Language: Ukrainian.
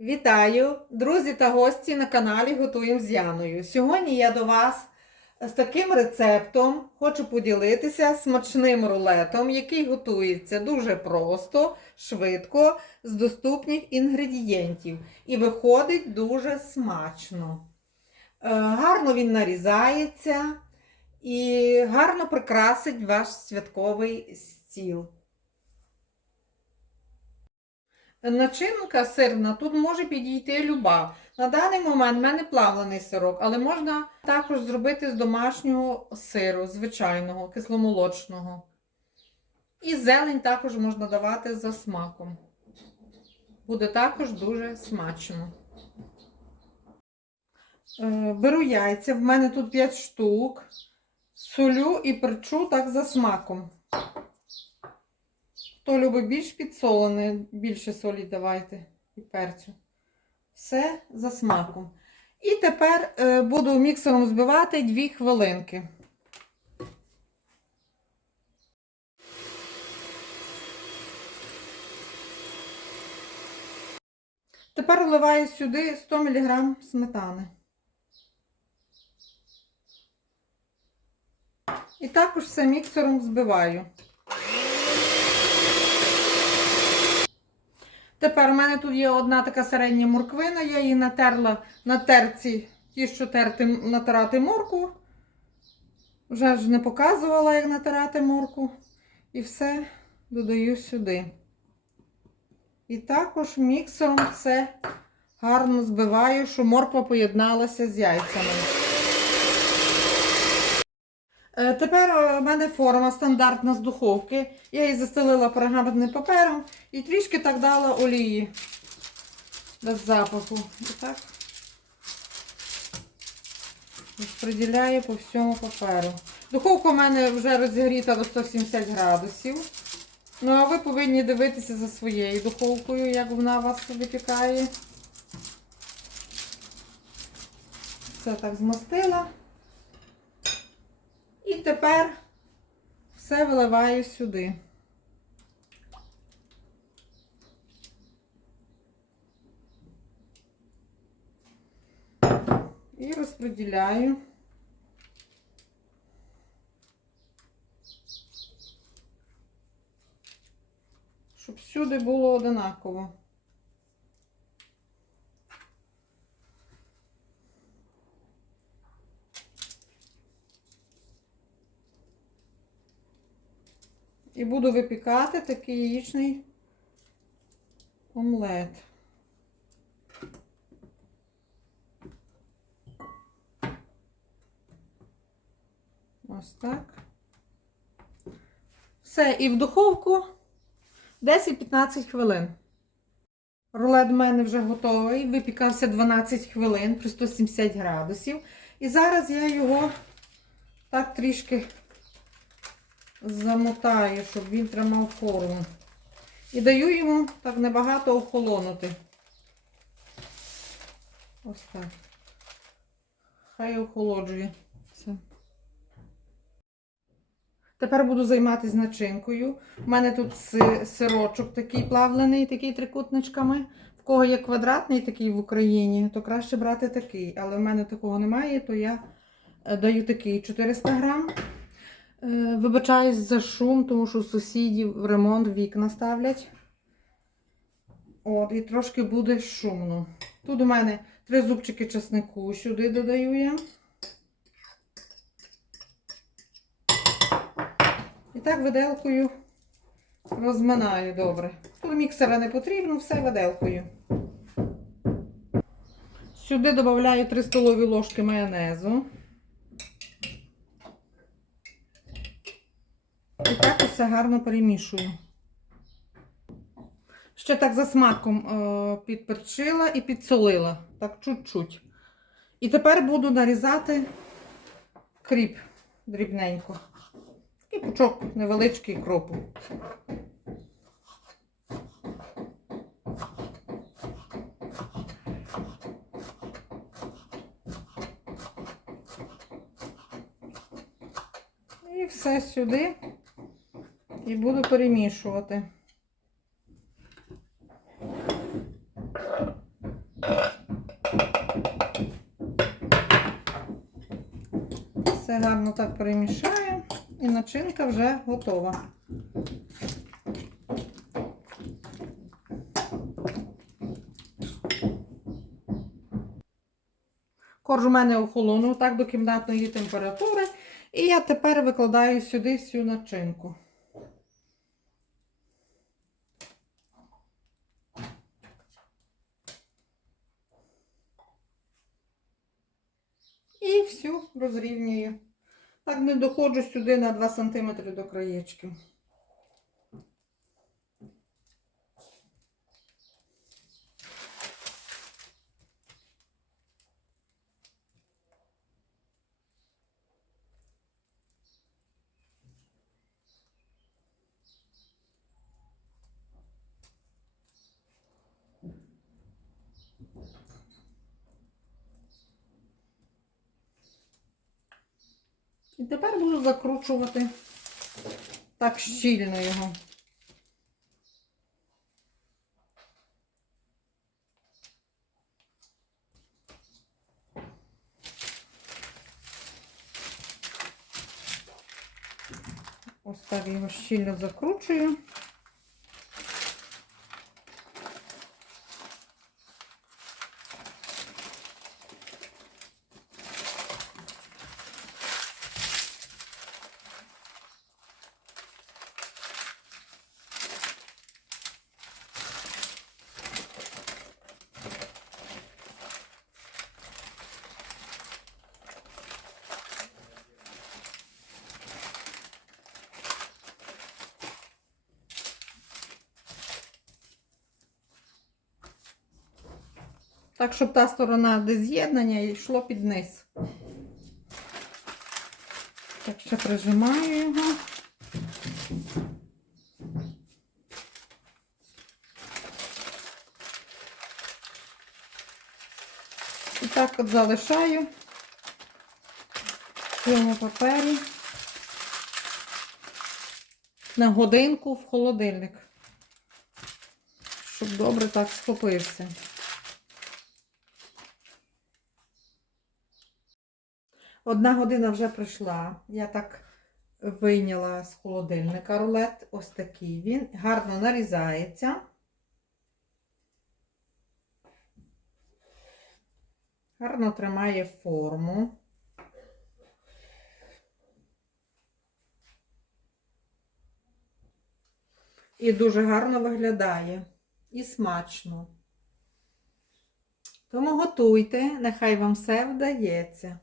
Вітаю, друзі та гості на каналі Готуємо з Яною. Сьогодні я до вас з таким рецептом хочу поділитися смачним рулетом, який готується дуже просто, швидко, з доступних інгредієнтів. І виходить дуже смачно. Е, Гарно він нарізається і гарно прикрасить ваш святковий стіл. Начинка сирна тут може підійти люба. На даний момент в мене плавлений сирок, але можна також зробити з домашнього сиру, звичайного, кисломолочного. І зелень також можна давати за смаком. Буде також дуже смачно. Е, Беру яйця, в мене тут 5 штук. Солю і перчу так за смаком. Хто любить більш підсолене, більше солі давайте і перцю. Все за смаком. І тепер е, буду міксером збивати 2 хвилинки. Тепер вливаю сюди 100 мг сметани. І також все міксером збиваю. Тепер у мене тут є одна така середня морквина, я її натерла на терці, ті, що терти, натирати морку. Вже ж не показувала, як натирати морку. І все додаю сюди. І також міксером все гарно збиваю, щоб морква поєдналася з яйцями. Е, Тепер е, у мене форма стандартна з духовки. Я її застелила пергаментним папером і трішки так дала олії без запаху. І так розподіляю по всьому паперу. Духовка у мене вже розігріта до 170 градусів. Ну, а ви повинні дивитися за своєю духовкою, як вона вас випікає. Все так змастила. Тепер все виливаю сюди. І розподіляю. Щоб всюди було одинаково. І буду випікати такий яєчний омлет. Ось так. Все, і в духовку 10-15 хвилин. Рулет в мене вже готовий. Випікався 12 хвилин при 170 градусів. І зараз я його так трішки замотаю, щоб він тримав форму. І даю йому так небагато охолонути. Ось так. Хай охолоджує. Все. Тепер буду займатися начинкою. У мене тут сирочок такий плавлений, такий трикутничками. В кого є квадратний такий в Україні, то краще брати такий. Але в мене такого немає, то я е, даю такий 400 грам. Е, Вибачаюсь за шум, тому що сусідів ремонт вікна ставлять. От, і трошки буде шумно. Тут у мене три зубчики чеснику сюди додаю я. І так виделкою розминаю добре. Тут міксера не потрібно, все виделкою. Сюди додаю 3 столові ложки майонезу. І усе гарно перемішую. Ще так за смаком е, підперчила і підсолила. Так чуть-чуть. І тепер буду нарізати кріп дрібненько. Такий пучок невеличкий кропу. І все сюди і буду перемішувати. Все гарно так перемішаю і начинка вже готова. Коржу у мене охолонув так до кімнатної температури. І я тепер викладаю сюди всю начинку. І всю розрівнюю. Так не доходжу сюди на 2 см до краєчків. І тепер буду закручувати так щільно його. Ось так його щільно закручую. Так, щоб та сторона, де з'єднання, йшло під низ. Так, ще прижимаю його. І так от залишаю в цьому папері на годинку в холодильник, щоб добре так схопився. Одна година вже пройшла. Я так вийняла з холодильника рулет. Ось такий він. Гарно нарізається. Гарно тримає форму. І дуже гарно виглядає. І смачно. Тому готуйте, нехай вам все вдається.